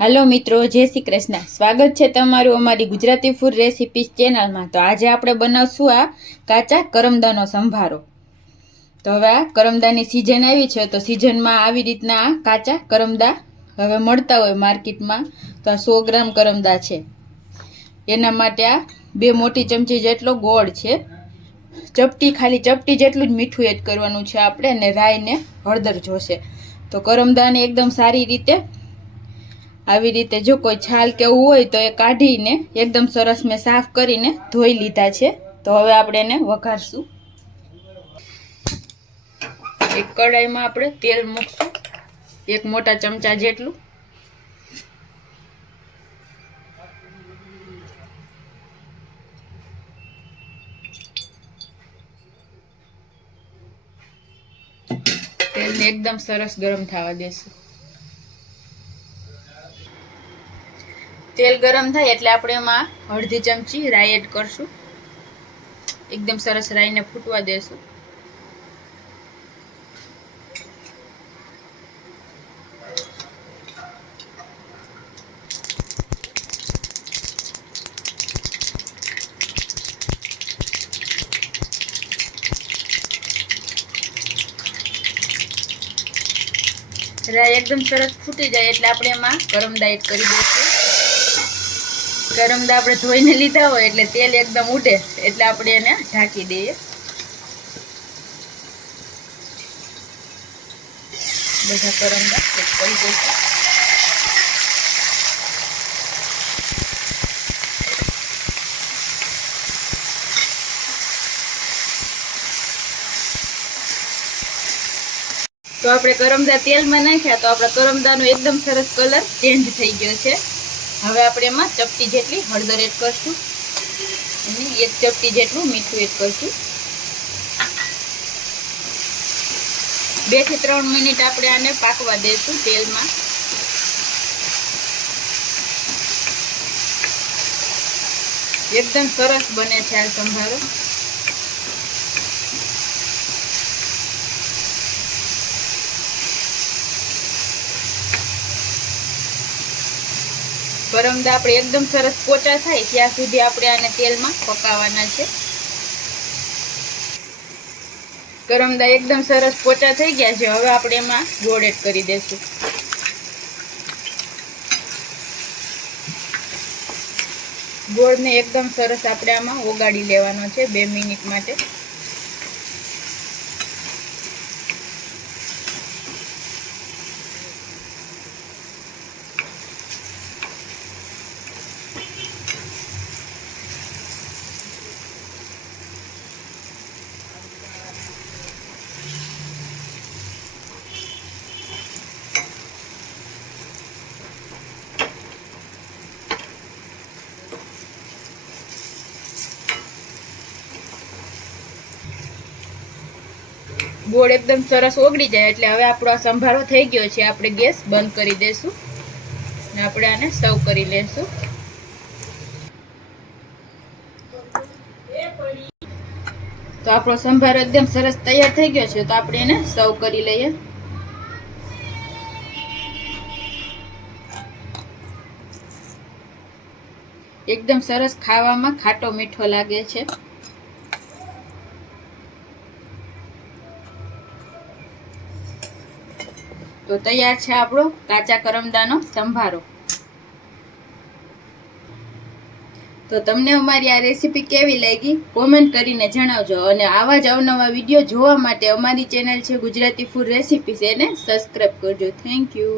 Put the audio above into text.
Hello मित्रों, जय श्री कृष्ण। स्वागत है तमारू अमारी गुजराती फूड रेसिपीज चेनल में। तो आज आपणे बनावशुं आ काचा करमदानो संभारो। तो हवे आ करमदानी सीजन आवी छे, तो सीजन में आवी रीतना काचा करमदा हवे मळता होय मार्केट में। तो आ 100 ग्राम करमदा छे। एना माटे आ 2 मोटी चमची जेटलो गोळ छे। चपटी खाली चपटी जेटલુं ज मीठुं एड करवानुं छे आपणे, अने राई ने हळદર जोशे। तो करमदाने एकदम सारी रीते આવી રીતે જો કોઈ છાલ કે એવું હોય તો એ કાઢીને એકદમ સરસ મેં સાફ કરીને ધોઈ લીધા છે। તો હવે આપણે એને વઘારશું। એક કઢાઈમાં આપણે તેલ મૂકશું, એક મોટા ચમચા જેટલું। તેલને એકદમ સરસ ગરમ થવા દેશું। तेल गरम थाय एटले आपणे एमां अर्धी चमची राई एड करशुं। एकदम सरस राई ने फूटवा देशुं। राई एकदम सरस फूटी जाए एटले आपणे एमां करमदा एड करी देशुं। करमदा આપણે ધોઈને લીધા હોય એટલે તેલ એકદમ ઉડે એટલે આપણે એને ઢાંકી દઈએ। બધા કરમદા એડ કરી દઈશું। તો આપણે કરમદા તેલમાં નાખ્યા તો આપણા કરમદાનો એકદમ સરસ કલર ચેન્જ થઈ ગયો છે। હવે આપણે એમાં ચપટી જેટલી હળદર એડ કરશું અને 1 ચપટી જેટલું મીઠું એડ કરશું। 2 થી 3 મિનિટ આપણે આને પાકવા દેશું તેલમાં। એકદમ સરસ બને છે આ સંભારો। કરમદા આપણે એકદમ સરસ પોચા થાય ત્યાં સુધી આપણે આને તેલમાં પકાવવાના છે। કરમદા એકદમ સરસ પોચા થઈ ગયા છે। હવે આપણે એમાં ગોળ એડ કરી દેશું। ગોળને એકદમ સરસ આપણે આમાં ઓગાળી લેવાનો છે 2 મિનિટ માટે। ગોળ એકદમ સરસ ઓગળી જાય એટલે હવે આપણો આ સંભારો થઈ ગયો છે। આપણે ગેસ બંધ કરી દેશું અને આપણે આને સર્વ કરી લેશું। તો આપણો સંભારો એકદમ સરસ તૈયાર થઈ ગયો છે। તો આપણે એને સર્વ કરી લઈએ। એકદમ સરસ ખાવામાં ખાટો મીઠો લાગે છે। तो तैयार है आपणो काचा करमदानो संभारो। तो तमने अमारी आ रेसिपी केवी लागी कॉमेंट करीने जणावजो अने आवा ज अवनवा विडियो जोवा माटे अमारी चेनल छे गुजराती फूड रेसिपीज एने सब्सक्राइब करजो। Thank you.